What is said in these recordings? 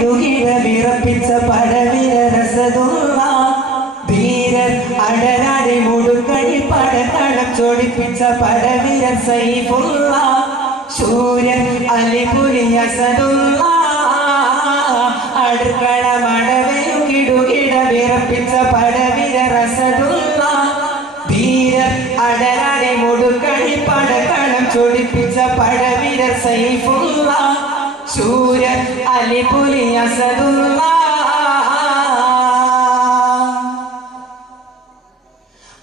കിടുകിട വിറപ്പിച്ച പടവിര രസതുള്ള ധീരൻ അടരാടി മുടുക്കണി പടക്കളം ചൊടിപ്പിച്ച പടവിര സൈഫുള്ള സൂര്യൻ അലിപുലി അസതുള്ള അടുക്കള മടവയും കിടുകിട വിറപ്പിച്ച ശൂരൻ അലിപുലി അസതുള്ള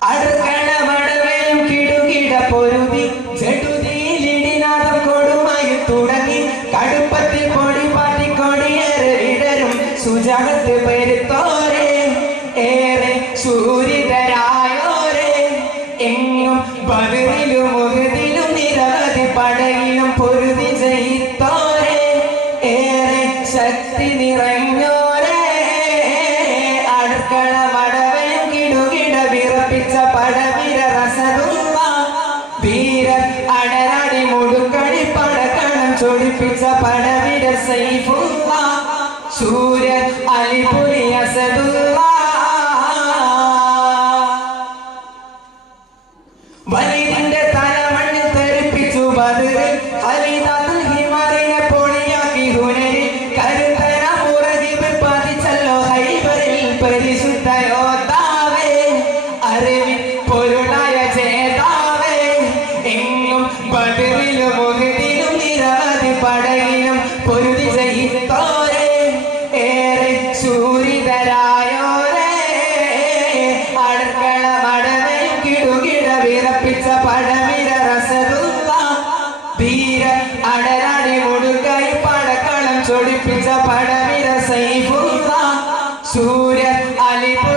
അടുക്കള മടവയും കിടുകിട പൊരുതി. ചെടുതിയിലിടിനാഥം കൊടുമായും തുടങ്ങി. കടുപ്പത്തിൽ പൊടി പാട്ടി കൊടിയേറെ വിടരും. സുജാകത്ത് പെരുത്തോരെ ഏറെ ശൂരിതരായോരെ എങ്ങും ബദറിലും വിറപ്പിച്ച പടവിര രസരൂപ വീര അടരടി മുടുക്കടി പടക്കണം ചൊടിപ്പിച്ച പടവീര സൈഫുള്ള സൂര്യ അലിപുരി അസദുള്ള. ബദറിലും മുഖതിലും നിരവധി പടയിലും പൊരുതി ജയിത്തോരെ. ഏറെ ശൂരിതരായോരേ അടുക്കള മടവയും കിടുകിട പടക്കളം ചൊടിപ്പിച്ച പടവിര സൈഫുള്ള. സൂര്യ അലിപുലി